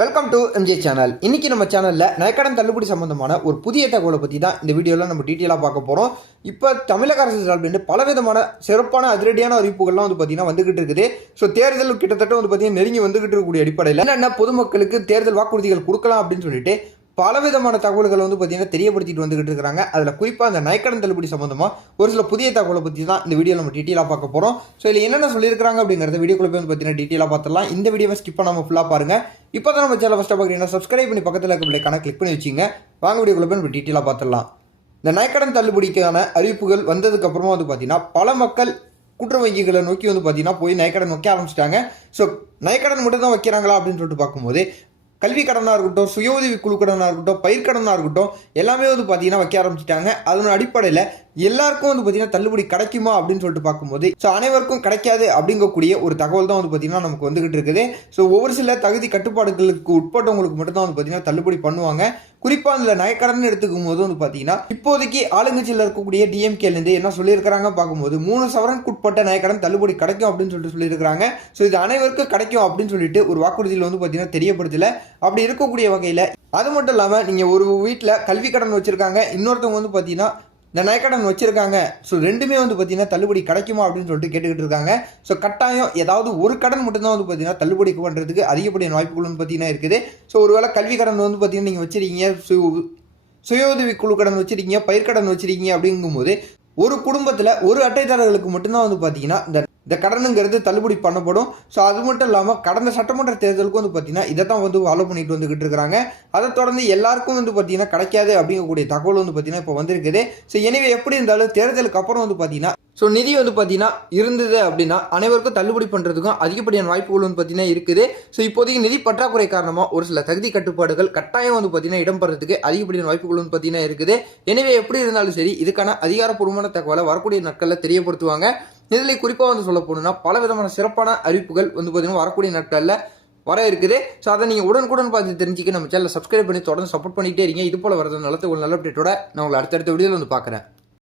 Welcome to MJ channel. இன்னைக்கு நம்ம சேனல்ல நகைக்கடன் தள்ளுபடி சம்பந்தமான ஒரு புதிய தகவலை பற்றி தான் இந்த வீடியோவில் நம்ம டீட்டெயிலாக பார்க்க போகிறோம். இப்போ தமிழக அரசு சார்பில் பலவிதமான சிறப்பான அதிரடியான அறிவிப்புகள்லாம் பார்த்தீங்கன்னா வந்துகிட்டு இருக்குது. ஸோ தேர்தல் கிட்டத்தட்ட பார்த்தீங்கன்னா நெருங்கி வந்துகிட்டு இருக்கக்கூடிய அடிப்படையில் என்னென்ன பொதுமக்களுக்கு தேர்தல் வாக்குறுதிகள் கொடுக்கலாம் அப்படின்னு சொல்லிட்டு பலவிதமான தகவல்களை பார்த்தீங்கன்னா தெரியப்படுத்திட்டு வந்துகிட்டு இருக்காங்க. அதில் குறிப்பாக அந்த நகைக்கடன் தள்ளுபடி சம்பந்தமாக ஒரு சில புதிய தகவலை பற்றி தான் இந்த வீடியோவில் நம்ம டீட்டெயிலாக பார்க்க போகிறோம். ஸோ இதில் என்னென்ன சொல்லியிருக்காங்க அப்படிங்கிறத வீடியோக்குள்ள போய் பார்த்தீங்கன்னா டீட்டெயிலாக பார்த்துலாம். இந்த வீடியோவை ஸ்கிப் பண்ணாமல் ஃபுல்லாக பாருங்க. இப்போ தான் நம்ம சேனல் ஃபஸ்ட்டாக பார்க்குறீங்கன்னா சப்ஸ்கிரைப் பண்ணி பக்கத்தில் இருக்க பிள்ளைக்கான கிளிக் பண்ணி வச்சுங்க. வாங்க வீடியோக்குள்ள போய் நம்ம டீட்டெயிலாக பார்த்துடலாம். இந்த நகைக்கடன் தள்ளுபடிக்கான அறிவிப்புகள் வந்ததுக்கு அப்புறமா பார்த்தீங்கன்னா பல மக்கள் குற்ற வங்கிகளை நோக்கி பார்த்தீங்கன்னா போய் நகைக்கடன் வைக்க ஆரம்பிச்சிட்டாங்க. ஸோ நகைக்கடன் மட்டும் தான் வைக்கிறாங்களா அப்படின்னு சொல்லிட்டு பார்க்கும்போது கல்வி கடனாக இருக்கட்டும், சுய உதவி குழு கடனாக இருக்கட்டும், பயிர்க்கடனாக இருக்கட்டும், எல்லாமே பார்த்தீங்கன்னா வைக்க ஆரம்பிச்சிட்டாங்க. அதன் அடிப்படையில் எல்லாருக்கும் பார்த்தீங்கன்னா தள்ளுபடி கிடைக்குமா அப்படின்னு சொல்லிட்டு பார்க்கும்போது ஸோ அனைவருக்கும் கிடைக்காது அப்படிங்கக்கூடிய ஒரு தகவல் தான் பார்த்தீங்கன்னா நமக்கு வந்துகிட்டு இருக்குது. ஸோ ஒவ்வொரு சில தகுதி கட்டுப்பாடுகளுக்கு உட்பட்டவங்களுக்கு மட்டும் தான் பார்த்தீங்கன்னா தள்ளுபடி பண்ணுவாங்க. குறிப்பாக அதில் நகைக்கடன் எடுத்துக்கும் போது பார்த்தீங்கன்னா இப்போதைக்கு ஆளுங்கட்சியில் இருக்கக்கூடிய டிஎம்கேலேருந்து என்ன சொல்லியிருக்கிறாங்க பார்க்கும்போது 3 சவரனுக்கு உட்பட்ட நகைக்கடன் தள்ளுபடி கிடைக்கும் அப்படின்னு சொல்லிட்டு சொல்லியிருக்கிறாங்க. ஸோ இது அனைவருக்கும் கிடைக்கும் அப்படின்னு சொல்லிட்டு ஒரு வாக்குறுதியில் பார்த்தீங்கன்னா தெரியப்படுத்தல. அப்படி இருக்கக்கூடிய வகையில் அது மட்டும் இல்லாமல் நீங்கள் ஒரு வீட்டில் கல்வி கடன் வச்சுருக்காங்க, இன்னொருத்தவங்க பார்த்தீங்கன்னா இந்த நகைக்கடன் வச்சிருக்காங்க. ஸோ ரெண்டுமே பார்த்தீங்கன்னா தள்ளுபடி கிடைக்குமா அப்படின்னு சொல்லிட்டு கேட்டுக்கிட்டு இருக்காங்க. ஸோ கட்டாயம் ஏதாவது ஒரு கடன் மட்டும்தான் பார்த்தீங்கன்னா தள்ளுபடி பண்ணுறதுக்கு அதிகப்படியான வாய்ப்புகள் பார்த்தீங்கன்னா இருக்குது. ஸோ ஒருவேளை கல்வி கடன் பார்த்தீங்கன்னா நீங்கள் வச்சிருக்கீங்க, சுய உதவி குழு கடன் வச்சிருக்கீங்க, பயிர்க்கடன் வச்சிருக்கீங்க அப்படிங்கும்போது ஒரு குடும்பத்தில் ஒரு அட்டைதாரர்களுக்கு மட்டும்தான் பார்த்தீங்கன்னா இந்த கடனுங்கிறது தள்ளுபடி பண்ணப்படும். ஸோ அது மட்டும் இல்லாமல் கடந்த சட்டமன்ற தேர்தலுக்கும் பார்த்தீங்கன்னா இதை தான் ஃபாலோ பண்ணிட்டு வந்துகிட்டு இருக்கிறாங்க. அதை தொடர்ந்து எல்லாருக்கும் பார்த்தீங்கன்னா கிடைக்காது அப்படிங்கக்கூடிய தகவல் பார்த்தீங்கன்னா இப்போ வந்திருக்குது. ஸோ எனவே எப்படி இருந்தாலும் தேர்தலுக்கு அப்புறம் பார்த்தீங்கன்னா ஸோ நிதி பார்த்தீங்கன்னா இருந்தது அப்படின்னா அனைவருக்கும் தள்ளுபடி பண்ணுறதுக்கும் அதிகப்படியான வாய்ப்புகள் பார்த்தீங்கன்னா இருக்குது. ஸோ இப்போதைக்கு நிதி பற்றாக்குறை காரணமாக ஒரு சில தகுதி கட்டுப்பாடுகள் கட்டாயம் பார்த்தீங்கன்னா இடம்பெறதுக்கு அதிகப்படியான வாய்ப்புகள் பார்த்தீங்கன்னா இருக்குது. எனவே எப்படி இருந்தாலும் சரி இதுக்கான அதிகாரப்பூர்வமான தகவலை வரக்கூடிய நாட்களில் தெரியப்படுத்துவாங்க. இதில் குறிப்பாக சொல்ல போகணும்னா பல விதமான சிறப்பான அறிவிப்புகள் பார்த்தீங்கன்னா வரக்கூடிய நாட்களில் வர இருக்குது. ஸோ அதை நீங்கள் உடனுக்குடன் பார்த்து தெரிஞ்சுக்க நம்ம சேனலை சப்ஸ்கிரைப் பண்ணி தொடர்ந்து சப்போர்ட் பண்ணிகிட்டே இருக்கீங்க. இது போல் வரது நல்ல அப்டேட்டோட நான் உங்களை அடுத்தடுத்த வீடியோவில் பார்க்குறேன்.